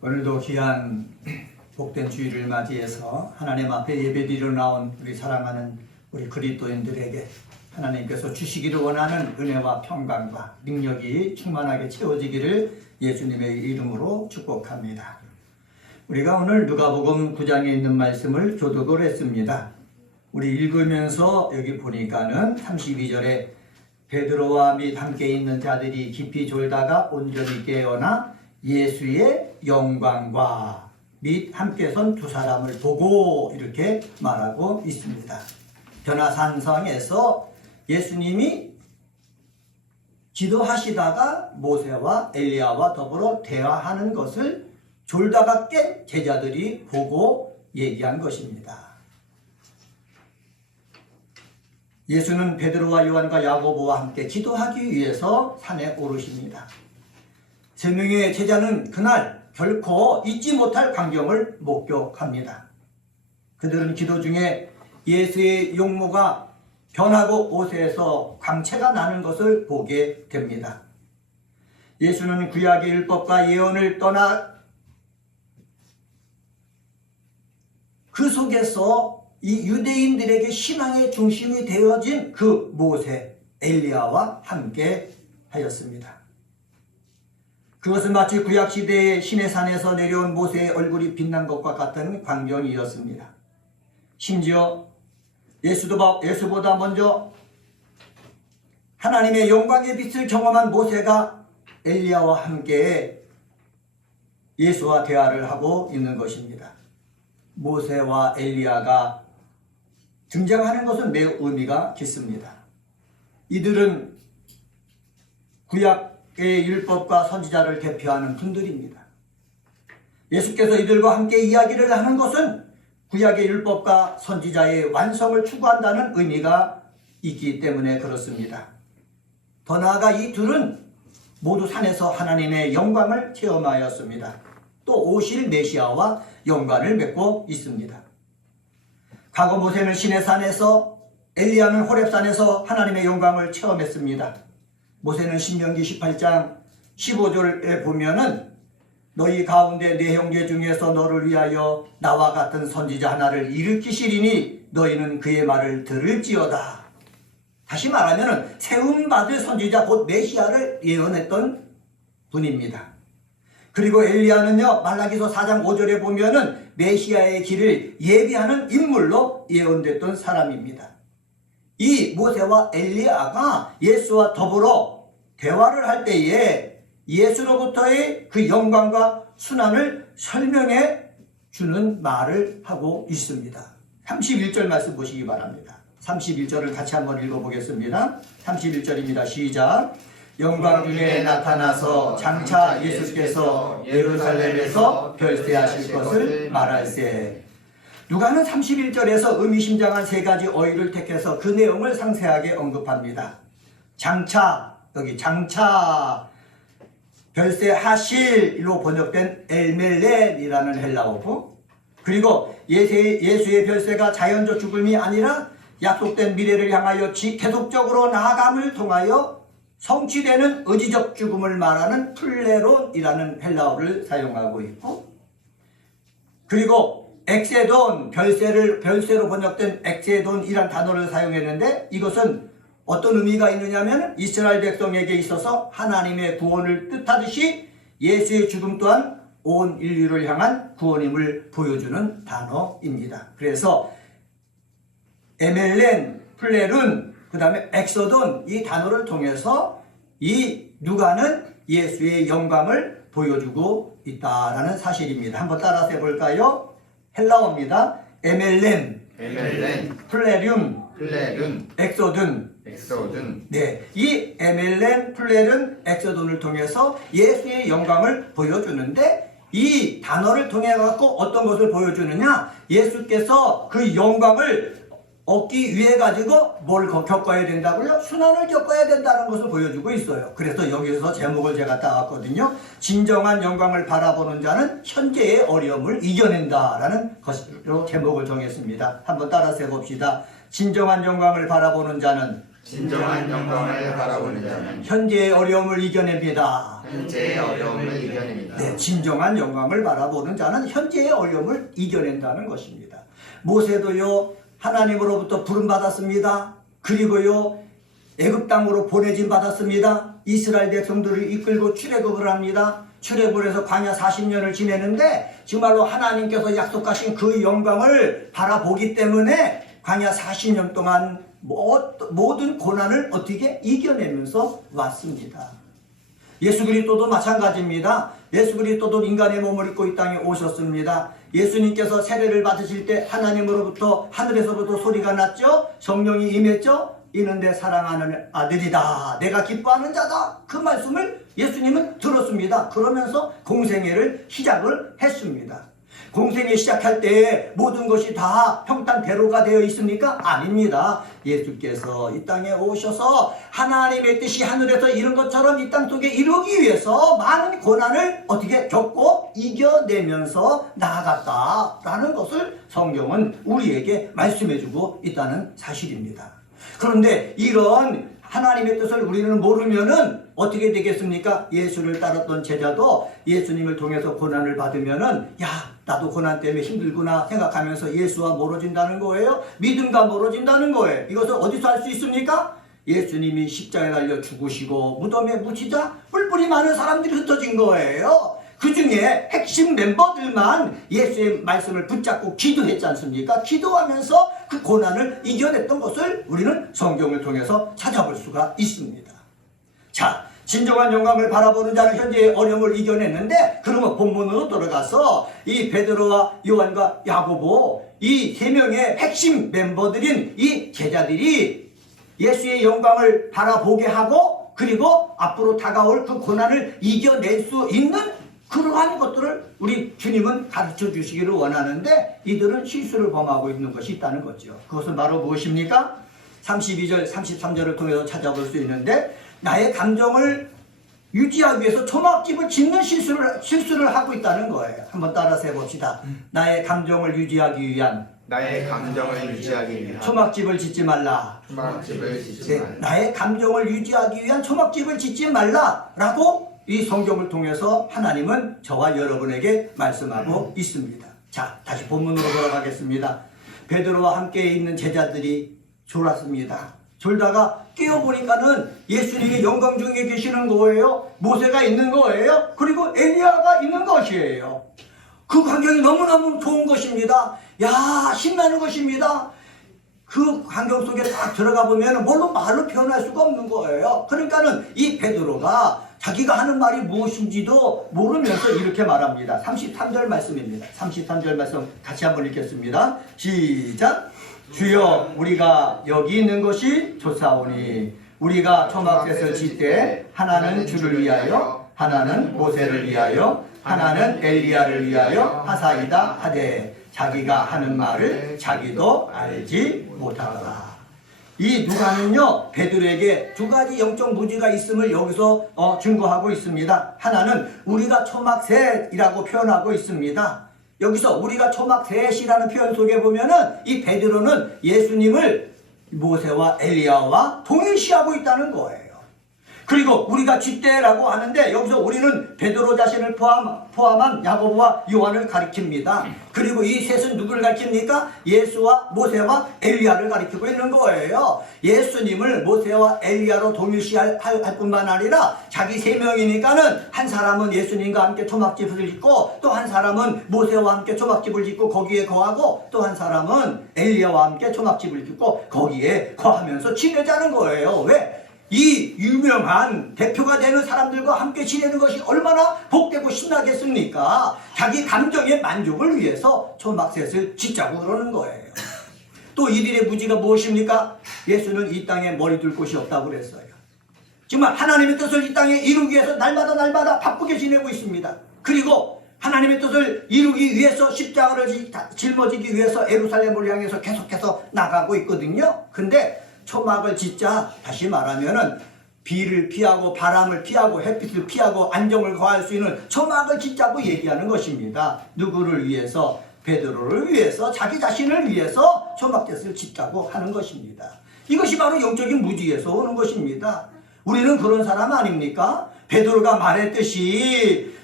오늘도 귀한 복된 주일을 맞이해서 하나님 앞에 예배드리러 나온 우리 사랑하는 우리 그리스도인들에게 하나님께서 주시기를 원하는 은혜와 평강과 능력이 충만하게 채워지기를 예수님의 이름으로 축복합니다. 우리가 오늘 누가복음 9장에 있는 말씀을 교독을 했습니다. 우리 읽으면서 여기 보니까는 32절에 베드로와 및 함께 있는 자들이 깊이 졸다가 온전히 깨어나 예수의 영광과 및 함께 선 두 사람을 보고 이렇게 말하고 있습니다. 변화산성에서 예수님이 기도하시다가 모세와 엘리야와 더불어 대화하는 것을 졸다가 깬 제자들이 보고 얘기한 것입니다. 예수는 베드로와 요한과 야고보와 함께 기도하기 위해서 산에 오르십니다. 세 명의 제자는 그날 결코 잊지 못할 광경을 목격합니다. 그들은 기도 중에 예수의 용모가 변하고 옷에서 광채가 나는 것을 보게 됩니다. 예수는 구약의 율법과 예언을 떠나 그 속에서 이 유대인들에게 신앙의 중심이 되어진 그 모세, 엘리야와 함께 하였습니다. 그것은 마치 구약시대의 시내산에서 내려온 모세의 얼굴이 빛난 것과 같은 광경이었습니다. 심지어 예수보다 먼저 하나님의 영광의 빛을 경험한 모세가 엘리야와 함께 예수와 대화를 하고 있는 것입니다. 모세와 엘리야가 등장하는 것은 매우 의미가 깊습니다. 이들은 구약의 율법과 선지자를 대표하는 분들입니다. 예수께서 이들과 함께 이야기를 하는 것은 구약의 율법과 선지자의 완성을 추구한다는 의미가 있기 때문에 그렇습니다. 더 나아가 이 둘은 모두 산에서 하나님의 영광을 체험하였습니다. 또 오실 메시아와 연관을 맺고 있습니다. 과거 모세는 시내산에서, 엘리야는 호렙산에서 하나님의 영광을 체험했습니다. 모세는 신명기 18장 15절에 보면은 너희 가운데 네 형제 중에서 너를 위하여 나와 같은 선지자 하나를 일으키시리니 너희는 그의 말을 들을지어다. 다시 말하면 세움받을 선지자 곧 메시아를 예언했던 분입니다. 그리고 엘리야는요, 말라기서 4장 5절에 보면은 메시아의 길을 예비하는 인물로 예언됐던 사람입니다. 이 모세와 엘리야가 예수와 더불어 대화를 할 때에 예수로부터의 그 영광과 순환을 설명해 주는 말을 하고 있습니다. 31절 말씀 보시기 바랍니다. 31절을 같이 한번 읽어보겠습니다. 31절입니다. 시작. 영광 중에 나타나서 장차 예수께서 예루살렘에서 별세하실 것을 말할세. 누가는 31절에서 의미심장한 세 가지 어휘를 택해서 그 내용을 상세하게 언급합니다. 장차, 여기 장차, 별세하실로 번역된 엘멜렌이라는 헬라어고, 그리고 예수의 별세가 자연적 죽음이 아니라 약속된 미래를 향하여 계속적으로 나아감을 통하여 성취되는 의지적 죽음을 말하는 플레론이라는 헬라어를 사용하고 있고, 그리고 엑세돈, 별세로 번역된 엑세돈이란 단어를 사용했는데, 이것은 어떤 의미가 있느냐면 이스라엘 백성에게 있어서 하나님의 구원을 뜻하듯이 예수의 죽음 또한 온 인류를 향한 구원임을 보여주는 단어입니다. 그래서 에멜렌, 플레룬, 그 다음에 엑소돈, 이 단어를 통해서 이 누가는 예수의 영광을 보여주고 있다라는 사실입니다. 한번 따라서 해볼까요? 헬라어입니다. 에멜렌, 플레륜, 엑소돈. 네, 이 에멜렌, 플레륜, 엑소돈을 통해서 예수의 영광을 보여주는데, 이 단어를 통해 갖고 어떤 것을 보여주느냐? 예수께서 그 영광을 얻기 위해 가지고 뭘 겪어야 된다고요? 순환을 겪어야 된다는 것을 보여주고 있어요. 그래서 여기서 제목을 제가 따왔거든요. 진정한 영광을 바라보는 자는 현재의 어려움을 이겨낸다라는 것으로 제목을 정했습니다. 한번 따라서 해봅시다. 진정한 영광을 바라보는 자는 진정한 영광을 바라보는 자는 현재의 어려움을 이겨냅니다. 현재의 어려움을 이겨냅니다. 네, 진정한 영광을 바라보는 자는 현재의 어려움을 이겨낸다는 것입니다. 모세도요, 하나님으로부터 부름받았습니다. 그리고요, 애굽 땅으로 보내짐 받았습니다. 이스라엘 백성들을 이끌고 출애굽을 합니다. 출애굽을 해서 광야 40년을 지내는데 정말로 하나님께서 약속하신 그 영광을 바라보기 때문에 광야 40년 동안 모든 고난을 어떻게 이겨내면서 왔습니다. 예수 그리스도도 마찬가지입니다. 예수 그리스도도 인간의 몸을 입고 이 땅에 오셨습니다. 예수님께서 세례를 받으실 때 하나님으로부터 하늘에서부터 소리가 났죠. 성령이 임했죠. 이는 내 사랑하는 아들이다. 내가 기뻐하는 자다. 그 말씀을 예수님은 들었습니다. 그러면서 공생애를 시작을 했습니다. 공생애 시작할 때 모든 것이 다 평탄대로가 되어 있습니까? 아닙니다. 예수께서 이 땅에 오셔서 하나님의 뜻이 하늘에서 이룬 것처럼 이 땅 속에 이루기 위해서 많은 고난을 어떻게 겪고 이겨내면서 나아갔다라는 것을 성경은 우리에게 말씀해주고 있다는 사실입니다. 그런데 이런 하나님의 뜻을 우리는 모르면은 어떻게 되겠습니까? 예수를 따랐던 제자도 예수님을 통해서 고난을 받으면은 야, 나도 고난 때문에 힘들구나 생각하면서 예수와 멀어진다는 거예요. 믿음과 멀어진다는 거예요. 이것을 어디서 할 수 있습니까? 예수님이 십자가에 달려 죽으시고 무덤에 묻히자 뿔뿔이 많은 사람들이 흩어진 거예요. 그 중에 핵심 멤버들만 예수의 말씀을 붙잡고 기도했지 않습니까? 기도하면서 그 고난을 이겨냈던 것을 우리는 성경을 통해서 찾아볼 수가 있습니다. 자, 진정한 영광을 바라보는 자는 현재의 어려움을 이겨냈는데, 그러면 본문으로 돌아가서 이 베드로와 요한과 야고보 이 세 명의 핵심 멤버들인 이 제자들이 예수의 영광을 바라보게 하고 그리고 앞으로 다가올 그 고난을 이겨낼 수 있는 그러한 것들을 우리 주님은 가르쳐 주시기를 원하는데 이들은 실수를 범하고 있는 것이 있다는 거죠. 그것은 바로 무엇입니까? 32절, 33절을 통해서 찾아볼 수 있는데, 나의 감정을 유지하기 위해서 초막집을 짓는 실수를 하고 있다는 거예요. 한번 따라서 해봅시다. 나의 감정을 유지하기 위한 초막집을 짓지 말라. 나의 감정을 유지하기 위한 초막집을 짓지 말라라고 이 성경을 통해서 하나님은 저와 여러분에게 말씀하고 있습니다. 자, 다시 본문으로 돌아가겠습니다. 베드로와 함께 있는 제자들이 졸았습니다. 졸다가 깨어보니까는 예수님이 영광 중에 계시는 거예요. 모세가 있는 거예요. 그리고 엘리야가 있는 것이에요. 그 광경이 너무너무 좋은 것입니다. 야, 신나는 것입니다. 그 환경 속에 딱 들어가 보면 말로 표현할 수가 없는 거예요. 그러니까는 이 베드로가 자기가 하는 말이 무엇인지도 모르면서 이렇게 말합니다. 33절 말씀입니다. 33절 말씀 같이 한번 읽겠습니다. 시작. 주여, 우리가 여기 있는 것이 좋사오니 우리가 초막셋을 짓되 하나는 주를 위하여, 하나는 모세를 위하여, 하나는 엘리야를 위하여 하사이다 하되 자기가 하는 말을 자기도 알지 못하더라. 이 누가는요, 베드로에게 두 가지 영적 무지가 있음을 여기서 증거하고 있습니다. 하나는 우리가 초막셋이라고 표현하고 있습니다. 여기서 우리가 초막셋이라는 표현 속에 보면은 이 베드로는 예수님을 모세와 엘리야와 동일시하고 있다는 거예요. 그리고 우리가 쥐떼라고 하는데 여기서 우리는 베드로 자신을 포함한 야고보와 요한을 가리킵니다. 그리고 이 셋은 누구를 가리킵니까? 예수와 모세와 엘리야를 가리키고 있는 거예요. 예수님을 모세와 엘리야로 동일시할 뿐만 아니라 자기 세 명이니까는 한 사람은 예수님과 함께 초막집을 짓고 또 한 사람은 모세와 함께 초막집을 짓고 거기에 거하고 또 한 사람은 엘리야와 함께 초막집을 짓고 거기에 거하면서 지내자는 거예요. 왜? 이 유명한 대표가 되는 사람들과 함께 지내는 것이 얼마나 복되고 신나겠습니까? 자기 감정의 만족을 위해서 초막셋을 짓자고 그러는 거예요. 또 이들의 무지가 무엇입니까? 예수는 이 땅에 머리 둘 곳이 없다고 그랬어요. 정말 하나님의 뜻을 이 땅에 이루기 위해서 날마다 바쁘게 지내고 있습니다. 그리고 하나님의 뜻을 이루기 위해서 십자가를 짊어지기 위해서 예루살렘을 향해서 계속해서 나가고 있거든요. 근데 초막을 짓자, 다시 말하면은 비를 피하고 바람을 피하고 햇빛을 피하고 안정을 거할 수 있는 초막을 짓자고 얘기하는 것입니다. 누구를 위해서? 베드로를 위해서, 자기 자신을 위해서 초막zet을 짓자고 하는 것입니다. 이것이 바로 영적인 무지에서 오는 것입니다. 우리는 그런 사람 아닙니까? 베드로가 말했듯이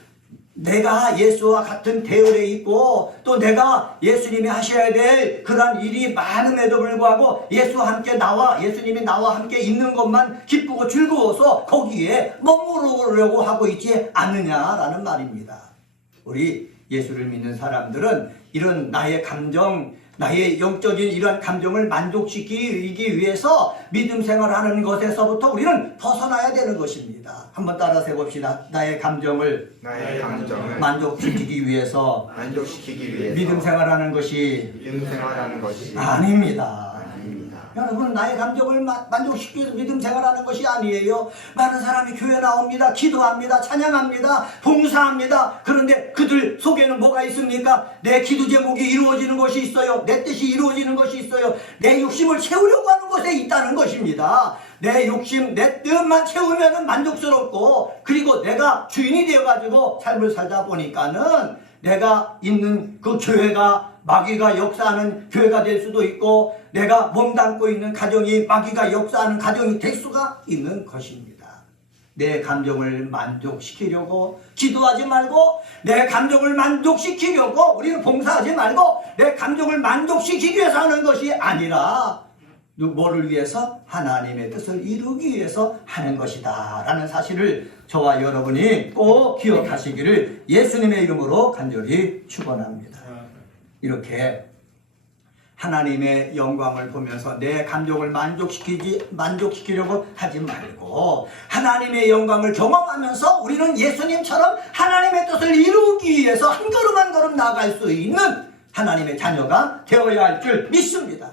내가 예수와 같은 대열에 있고 또 내가 예수님이 하셔야 될 그런 일이 많음에도 불구하고 예수님이 나와 함께 있는 것만 기쁘고 즐거워서 거기에 머무르려고 하고 있지 않느냐라는 말입니다. 우리 예수를 믿는 사람들은 이런 나의 감정, 나의 영적인 이러한 감정을 만족시키기 위해서 믿음 생활하는 것에서부터 우리는 벗어나야 되는 것입니다. 한번 따라서 해봅시다. 나의 감정을 만족시키기 위해서 믿음 생활하는 것이 아닙니다. 여러분, 나의 감정을 만족시키기 위해서 믿음 생활하는 것이 아니에요. 많은 사람이 교회 나옵니다. 기도합니다. 찬양합니다. 봉사합니다. 그런데 그들 속에는 뭐가 있습니까? 내 기도 제목이 이루어지는 것이 있어요. 내 뜻이 이루어지는 것이 있어요. 내 욕심을 채우려고 하는 것에 있다는 것입니다. 내 욕심, 내 뜻만 채우면 만족스럽고, 그리고 내가 주인이 되어가지고 삶을 살다 보니까는 내가 있는 그 교회가 마귀가 역사하는 교회가 될 수도 있고, 내가 몸담고 있는 가정이 마귀가 역사하는 가정이 될 수가 있는 것입니다. 내 감정을 만족시키려고 기도하지 말고, 내 감정을 만족시키려고 우리는 봉사하지 말고, 내 감정을 만족시키기 위해서 하는 것이 아니라 뭐를 위해서? 하나님의 뜻을 이루기 위해서 하는 것이다 라는 사실을 저와 여러분이 꼭 기억하시기를 예수님의 이름으로 간절히 축원합니다. 이렇게 하나님의 영광을 보면서 내 감정을 만족시키려고 하지 말고 하나님의 영광을 경험하면서 우리는 예수님처럼 하나님의 뜻을 이루기 위해서 한 걸음 한 걸음 나아갈 수 있는 하나님의 자녀가 되어야 할 줄 믿습니다.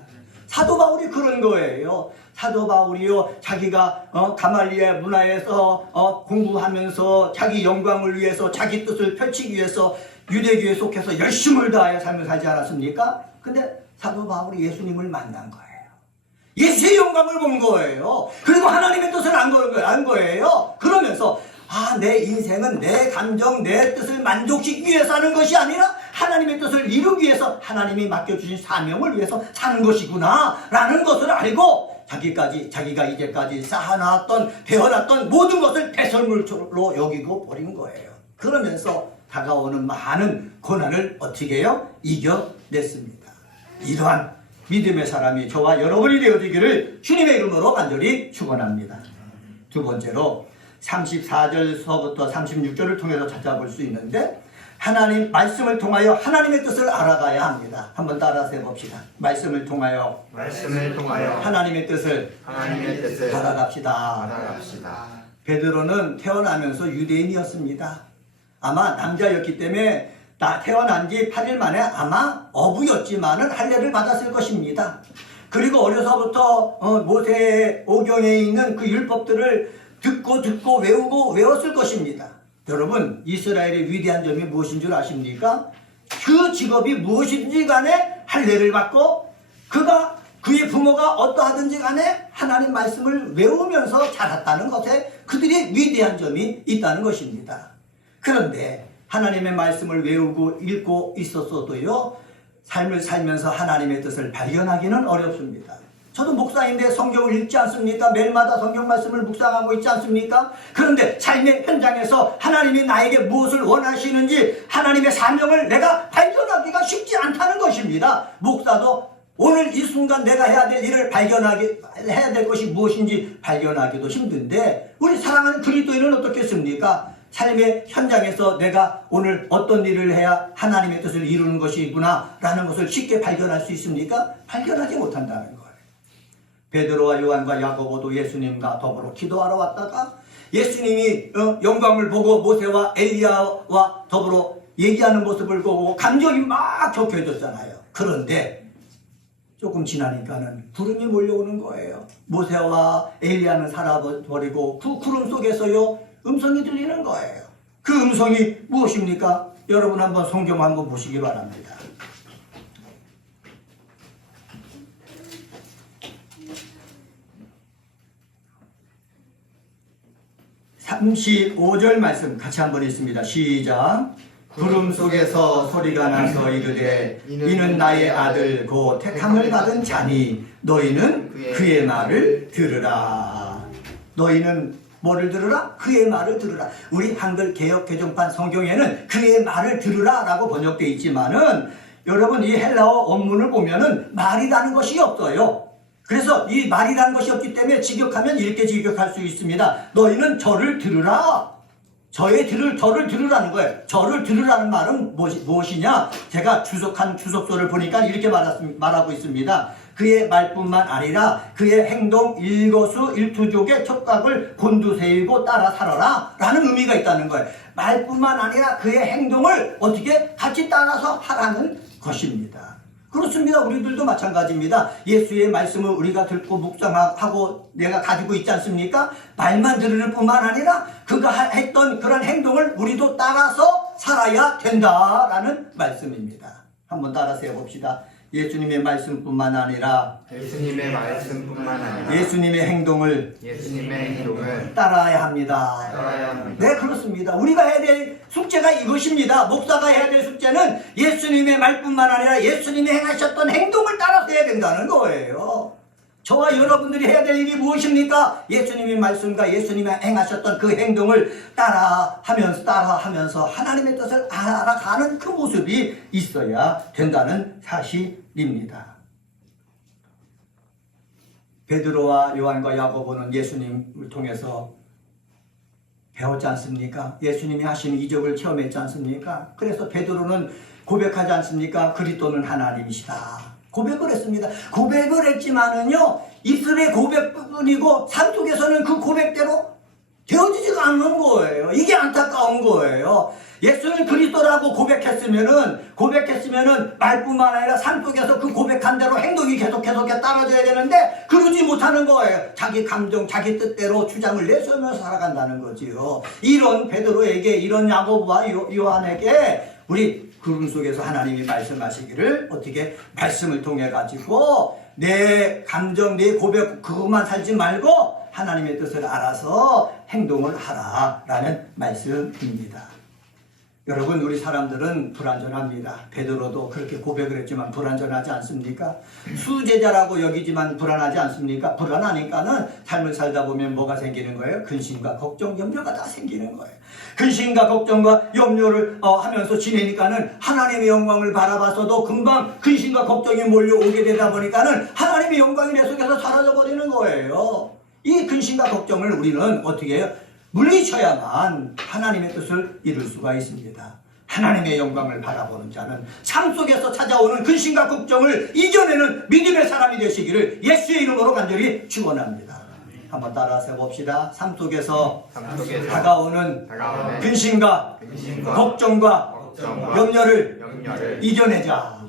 사도 바울이 그런 거예요. 사도 바울이요, 자기가 가말리엘 문화에서 공부하면서 자기 영광을 위해서, 자기 뜻을 펼치기 위해서 유대교에 속해서 열심을 다하여 삶을 살지 않았습니까? 근데 사도 바울이 예수님을 만난 거예요. 예수의 영광을 본 거예요. 그리고 하나님의 뜻을 안 거예요. 그러면서 내 인생은 내 감정, 내 뜻을 만족시키기 위해서 하는 것이 아니라 하나님의 뜻을 이루기 위해서 하나님이 맡겨주신 사명을 위해서 사는 것이구나 라는 것을 알고 자기가 이제까지 쌓아놨던, 배워놨던 모든 것을 배설물로 여기고 버린 거예요. 그러면서 다가오는 많은 고난을 어떻게 해요? 이겨냈습니다. 이러한 믿음의 사람이 저와 여러분이 되어지기를 주님의 이름으로 간절히 축원합니다. 두 번째로 34절서부터 36절을 통해서 찾아볼 수 있는데, 하나님 말씀을 통하여 하나님의 뜻을 알아가야 합니다. 한번 따라서 해봅시다. 말씀을 통하여 하나님의 뜻을 알아갑시다. 베드로는 태어나면서 유대인이었습니다. 아마 남자였기 때문에 태어난 지 8일 만에 아마 어부였지만은 할례를 받았을 것입니다. 그리고 어려서부터 모세의 오경에 있는 그 율법들을 듣고 외웠을 것입니다. 여러분, 이스라엘의 위대한 점이 무엇인 줄 아십니까? 그 직업이 무엇인지 간에 할례를 받고 그의 부모가 어떠하든지 간에 하나님 말씀을 외우면서 자랐다는 것에 그들의 위대한 점이 있다는 것입니다. 그런데 하나님의 말씀을 외우고 읽고 있었어도요, 삶을 살면서 하나님의 뜻을 발견하기는 어렵습니다. 저도 목사인데 성경을 읽지 않습니까? 매일마다 성경 말씀을 묵상하고 있지 않습니까? 그런데 삶의 현장에서 하나님이 나에게 무엇을 원하시는지 하나님의 사명을 내가 발견하기가 쉽지 않다는 것입니다. 목사도 오늘 이 순간 내가 해야 될 일을 해야 될 것이 무엇인지 발견하기도 힘든데, 우리 사랑하는 그리스도인은 어떻겠습니까? 삶의 현장에서 내가 오늘 어떤 일을 해야 하나님의 뜻을 이루는 것이구나 라는 것을 쉽게 발견할 수 있습니까? 발견하지 못한다는 거예요. 베드로와 요한과 야고보도 예수님과 더불어 기도하러 왔다가 예수님이 영광을 보고 모세와 엘리야와 더불어 얘기하는 모습을 보고 감정이 막 격해졌잖아요. 그런데 조금 지나니까는 구름이 몰려오는 거예요. 모세와 엘리야는 살아버리고 그 구름 속에서요, 음성이 들리는 거예요. 그 음성이 무엇입니까? 여러분 한번 성경 한번 보시기 바랍니다. 35절 말씀 같이 한번 읽습니다. 시작. 구름 속에서 소리가 나서 이르되 이는 나의 아들 곧 택함을 받은 자니 너희는 그의 말을 들으라. 너희는 뭐를 들으라? 그의 말을 들으라. 우리 한글 개역 개정판 성경에는 그의 말을 들으라 라고 번역되어 있지만은 여러분 이 헬라어 원문을 보면은 말이라는 것이 없어요. 그래서 이 말이라는 것이 없기 때문에 직역하면 이렇게 직역할 수 있습니다. 너희는 저를 들으라. 저를 들으라는 거예요. 저를 들으라는 말은 무엇이냐? 제가 주석한 주석서를 보니까 이렇게 말하고 있습니다. 그의 말뿐만 아니라 그의 행동 일거수일투족의 촉각을 곤두세우고 따라 살아라 라는 의미가 있다는 거예요. 말뿐만 아니라 그의 행동을 어떻게 같이 따라서 하라는 것입니다. 그렇습니다. 우리들도 마찬가지입니다. 예수의 말씀을 우리가 듣고 묵상하고 내가 가지고 있지 않습니까? 말만 들을 뿐만 아니라 그가 했던 그런 행동을 우리도 따라서 살아야 된다라는 말씀입니다. 한번 따라서 해봅시다. 예수님의 말씀뿐만 아니라 예수님의 행동을 따라야 합니다. 네, 그렇습니다. 우리가 해야 될 숙제가 이것입니다. 목사가 해야 될 숙제는 예수님의 말뿐만 아니라 예수님이 행하셨던 행동을 따라서 해야 된다는 거예요. 저와 여러분들이 해야 될 일이 무엇입니까? 예수님의 말씀과 예수님이 행하셨던 그 행동을 따라하면서 하나님의 뜻을 알아가는 그 모습이 있어야 된다는 사실입니다. 베드로와 요한과 야고보는 예수님을 통해서 배웠지 않습니까? 예수님이 하신 이적을 체험했지 않습니까? 그래서 베드로는 고백하지 않습니까? 그리스도는 하나님이시다. 고백을 했습니다. 고백을 했지만은요, 입술의 고백뿐이고 삶 속에서는 그 고백대로 되어지지가 않는 거예요. 이게 안타까운 거예요. 예수는 그리스도라고 고백했으면은 말뿐만 아니라 삶 속에서 그 고백한 대로 행동이 계속해서 따라줘야 되는데 그러지 못하는 거예요. 자기 감정, 자기 뜻대로 주장을 내세우면서 살아간다는 거지요. 이런 베드로에게, 이런 야고보와 요한에게 우리 그분 속에서 하나님이 말씀하시기를 어떻게 말씀을 통해 가지고 내 감정, 내 고백 그것만 살지 말고 하나님의 뜻을 알아서 행동을 하라라는 말씀입니다. 여러분, 우리 사람들은 불완전합니다. 베드로도 그렇게 고백을 했지만 불완전하지 않습니까? 수제자라고 여기지만 불안하지 않습니까? 불안하니까는 삶을 살다 보면 뭐가 생기는 거예요? 근심과 걱정, 염려가 다 생기는 거예요. 근심과 걱정과 염려를 하면서 지내니까는 하나님의 영광을 바라봐서도 금방 근심과 걱정이 몰려오게 되다 보니까는 하나님의 영광이 내 속에서 사라져버리는 거예요. 이 근심과 걱정을 우리는 어떻게 해요? 물리쳐야만 하나님의 뜻을 이룰 수가 있습니다. 하나님의 영광을 바라보는 자는 삶 속에서 찾아오는 근심과 걱정을 이겨내는 믿음의 사람이 되시기를 예수의 이름으로 간절히 축원합니다. 한번 따라서 해봅시다. 삶 속에서 다가오는 근심과 걱정과 염려를 이겨내자.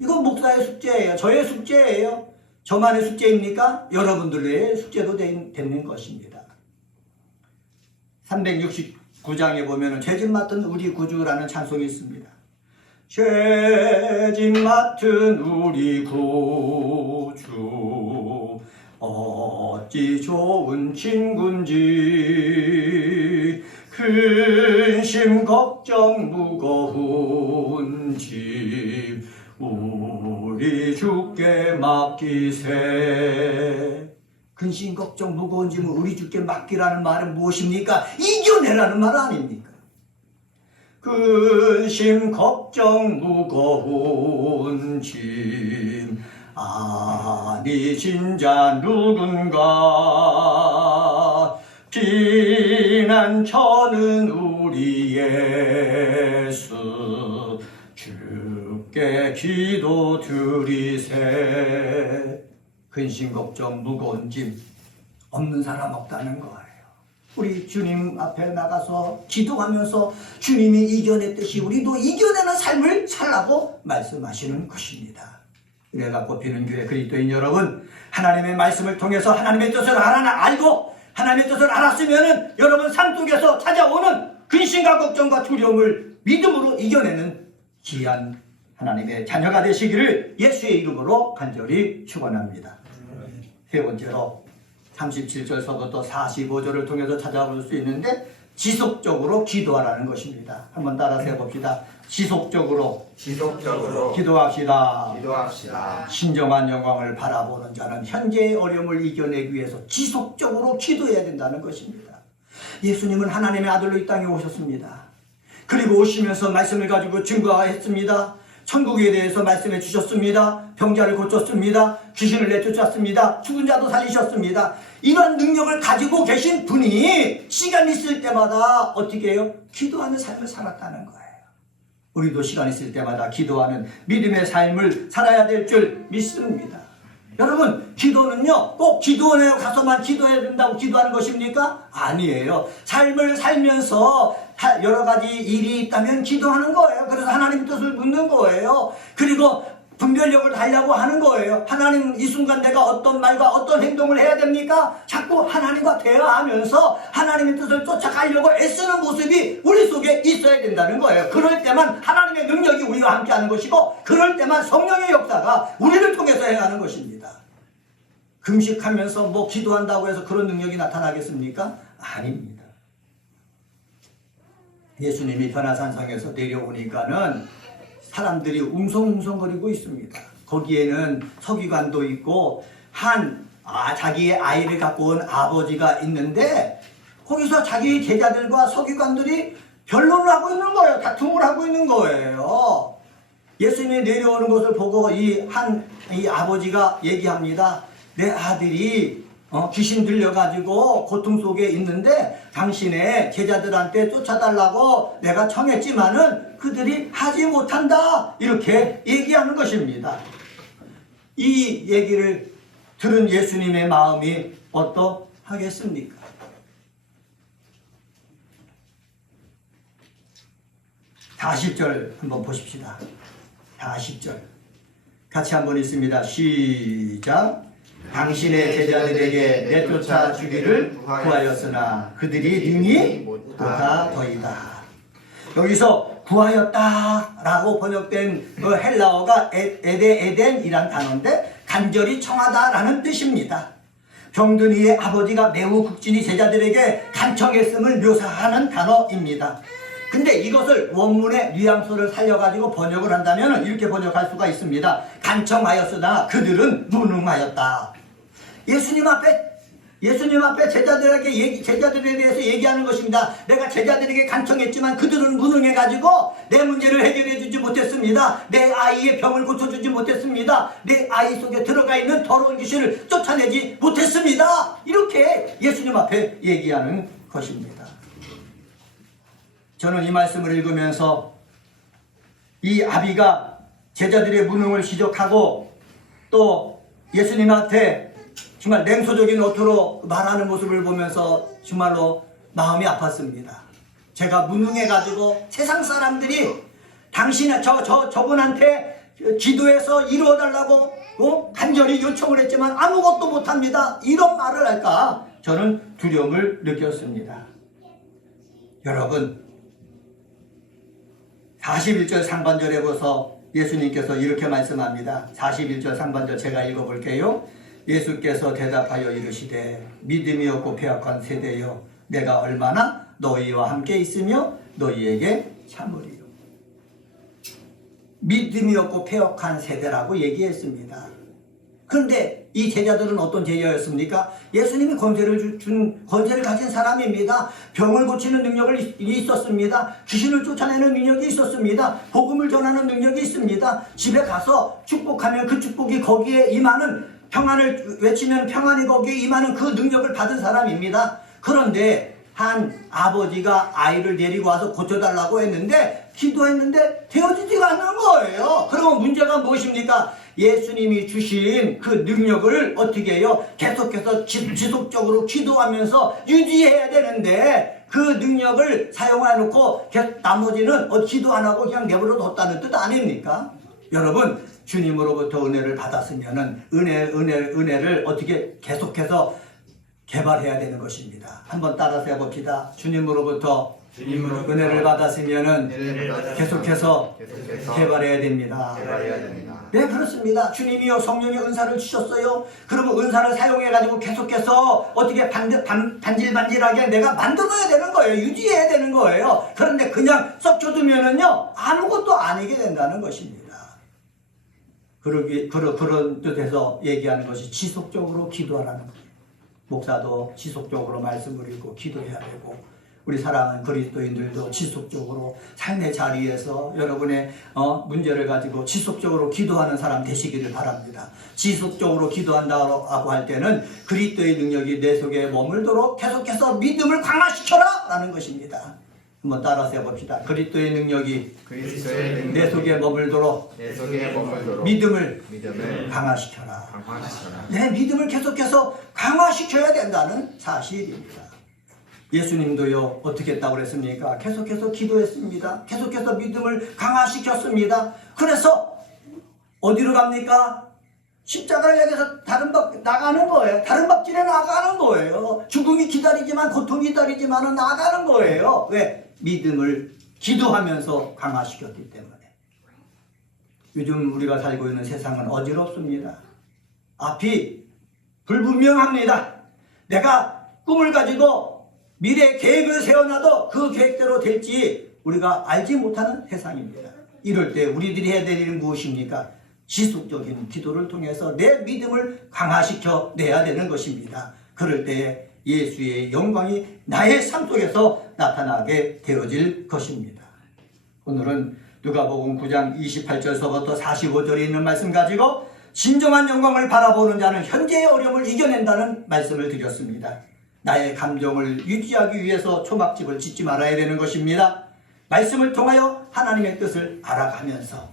이건 목사의 숙제예요. 저의 숙제예요. 저만의 숙제입니까? 여러분들의 숙제도 되는 것입니다. 369장에 보면 죄짐 맡은 우리 구주라는 찬송이 있습니다. 죄짐 맡은 우리 구주 어찌 좋은 친군지 근심 걱정 무거운 짐 우리 주께 맡기세. 근심 걱정 무거운 짐을 우리 주께 맡기라는 말은 무엇입니까? 이겨내라는 말 아닙니까? 근심 걱정 무거운 짐 아니신 자 누군가 피난처는 우리 예수 주께 기도드리세. 근심 걱정 무거운 짐 없는 사람 없다는 거예요. 우리 주님 앞에 나가서 기도하면서 주님이 이겨냈듯이 우리도 이겨내는 삶을 살라고 말씀하시는 것입니다. 내가 꼽히는 교회 그리스도인 여러분, 하나님의 말씀을 통해서 하나님의 뜻을 알고 하나님의 뜻을 알았으면 여러분 삶 속에서 찾아오는 근심과 걱정과 두려움을 믿음으로 이겨내는 귀한 하나님의 자녀가 되시기를 예수의 이름으로 간절히 축원합니다. 세 번째로 37절서부터 45절을 통해서 찾아볼 수 있는데 지속적으로 기도하라는 것입니다. 한번 따라서 해봅시다. 지속적으로 기도합시다. 신정한 영광을 바라보는 자는 현재의 어려움을 이겨내기 위해서 지속적으로 기도해야 된다는 것입니다. 예수님은 하나님의 아들로 이 땅에 오셨습니다. 그리고 오시면서 말씀을 가지고 증거했습니다. 천국에 대해서 말씀해 주셨습니다. 병자를 고쳤습니다. 귀신을 내쫓았습니다. 죽은 자도 살리셨습니다. 이런 능력을 가지고 계신 분이 시간 있을 때마다 어떻게 해요? 기도하는 삶을 살았다는 거예요. 우리도 시간 있을 때마다 기도하는 믿음의 삶을 살아야 될 줄 믿습니다. 여러분, 기도는요 꼭 기도원에 가서만 기도해야 된다고 기도하는 것입니까? 아니에요. 삶을 살면서 여러 가지 일이 있다면 기도하는 거예요. 그래서 하나님 뜻을 묻는 거예요. 그리고 분별력을 달라고 하는 거예요. 하나님, 이 순간 내가 어떤 말과 어떤 행동을 해야 됩니까? 자꾸 하나님과 대화하면서 하나님의 뜻을 쫓아가려고 애쓰는 모습이 우리 속에 있어야 된다는 거예요. 그럴 때만 하나님의 능력이 우리와 함께하는 것이고, 그럴 때만 성령의 역사가 우리를 통해서 행하는 것입니다. 금식하면서 뭐 기도한다고 해서 그런 능력이 나타나겠습니까? 아닙니다. 예수님이 변화산상에서 내려오니까는 사람들이 웅성웅성거리고 있습니다. 거기에는 서기관도 있고 자기의 아이를 갖고 온 아버지가 있는데, 거기서 자기 제자들과 서기관들이 변론을 하고 있는 거예요. 다툼을 하고 있는 거예요. 예수님이 내려오는 것을 보고 이 아버지가 얘기합니다. 내 아들이 귀신 들려가지고 고통 속에 있는데 당신의 제자들한테 쫓아달라고 내가 청했지만은 그들이 하지 못한다, 이렇게 얘기하는 것입니다. 이 얘기를 들은 예수님의 마음이 어떠하겠습니까? 다 10절 한번 보십시다. 다 10절 같이 한번 읽습니다. 시작. 당신의 제자들에게 내쫓아 주기를 구하였으나 그들이 능히 못하더이다. 여기서 구하였다라고 번역된 그 헬라어가 에덴이란 단어인데 간절히 청하다라는 뜻입니다. 병든 이의 아버지가 매우 극진히 제자들에게 간청했음을 묘사하는 단어입니다. 근데 이것을 원문의 뉘앙스를 살려가지고 번역을 한다면 이렇게 번역할 수가 있습니다. 간청하였으나 그들은 무능하였다. 예수님 앞에 제자들에 대해서 얘기하는 것입니다. 내가 제자들에게 간청했지만 그들은 무능해가지고 내 문제를 해결해 주지 못했습니다. 내 아이의 병을 고쳐주지 못했습니다. 내 아이 속에 들어가 있는 더러운 귀신을 쫓아내지 못했습니다. 이렇게 예수님 앞에 얘기하는 것입니다. 저는 이 말씀을 읽으면서 이 아비가 제자들의 무능을 지적하고 또 예수님한테 정말 냉소적인 어투로 말하는 모습을 보면서 정말로 마음이 아팠습니다. 제가 무능해가지고 세상 사람들이 저분한테 기도해서 이루어달라고 간절히 요청을 했지만 아무것도 못합니다, 이런 말을 할까 저는 두려움을 느꼈습니다. 여러분, 41절 상반절에 보서 예수님께서 이렇게 말씀합니다. 41절 상반절 제가 읽어볼게요. 예수께서 대답하여 이르시되 믿음이 없고 패역한 세대여, 내가 얼마나 너희와 함께 있으며 너희에게 참으리요. 믿음이 없고 패역한 세대라고 얘기했습니다. 그런데 이 제자들은 어떤 제자였습니까? 예수님이 권세를 가진 사람입니다. 병을 고치는 능력이 있었습니다. 귀신을 쫓아내는 능력이 있었습니다. 복음을 전하는 능력이 있습니다. 집에 가서 축복하면 그 축복이 거기에 임하는, 평안을 외치면 평안이 거기에 임하는 그 능력을 받은 사람입니다. 그런데 한 아버지가 아이를 데리고 와서 고쳐달라고 했는데 기도했는데 되어지지가 않는 거예요. 그러면 문제가 무엇입니까? 예수님이 주신 그 능력을 어떻게 해요? 계속해서 지속적으로 기도하면서 유지해야 되는데 그 능력을 사용해놓고 나머지는 기도 안 하고 그냥 내버려 뒀다는 뜻 아닙니까? 여러분, 주님으로부터 은혜를 받았으면은 은혜를 어떻게 계속해서 개발해야 되는 것입니다. 한번 따라서 해봅시다. 주님으로부터 은혜를 받았으면은 계속해서 개발해야 됩니다. 네, 그렇습니다. 주님이요 성령의 은사를 주셨어요. 그러면 은사를 사용해가지고 계속해서 어떻게 반질반질하게 내가 만들어야 되는 거예요. 유지해야 되는 거예요. 그런데 그냥 썩 줘두면은요 아무것도 아니게 된다는 것입니다. 그런 뜻에서 얘기하는 것이 지속적으로 기도하라는 거예요. 목사도 지속적으로 말씀을 읽고 기도해야 되고, 우리 사랑하는 그리스도인들도 지속적으로 삶의 자리에서 여러분의 문제를 가지고 지속적으로 기도하는 사람 되시기를 바랍니다. 지속적으로 기도한다고 할 때는 그리스도의 능력이 내 속에 머물도록 계속해서 믿음을 강화시켜라 라는 것입니다. 한번 따라서 해봅시다. 그리스도의 능력이 내 속에 머물도록 믿음을 강화시켜라. 내 믿음을 계속해서 강화시켜야 된다는 사실입니다. 예수님도요 어떻게 했다고 그랬습니까? 계속해서 기도했습니다. 계속해서 믿음을 강화시켰습니다. 그래서 어디로 갑니까? 십자가를 향해서 다른 밥 나가는 거예요. 다른 밥집에 나가는 거예요. 죽음이 기다리지만, 고통이 기다리지만은 나가는 거예요. 왜? 믿음을 기도하면서 강화시켰기 때문에. 요즘 우리가 살고 있는 세상은 어지럽습니다. 앞이 불분명합니다. 내가 꿈을 가지고 미래 계획을 세워놔도 그 계획대로 될지 우리가 알지 못하는 세상입니다. 이럴 때 우리들이 해야 될 일은 무엇입니까? 지속적인 기도를 통해서 내 믿음을 강화시켜 내야 되는 것입니다. 그럴 때 예수의 영광이 나의 삶 속에서 나타나게 되어질 것입니다. 오늘은 누가복음 9장 28절서부터 45절에 있는 말씀 가지고 진정한 영광을 바라보는 자는 현재의 어려움을 이겨낸다는 말씀을 드렸습니다. 나의 감정을 유지하기 위해서 초막집을 짓지 말아야 되는 것입니다. 말씀을 통하여 하나님의 뜻을 알아가면서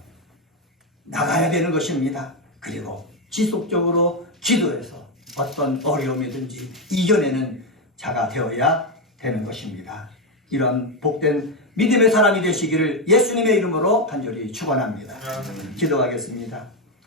나가야 되는 것입니다. 그리고 지속적으로 기도해서 어떤 어려움이든지 이겨내는 자가 되어야 되는 것입니다. 이런 복된 믿음의 사람이 되시기를 예수님의 이름으로 간절히 축원합니다. 기도하겠습니다.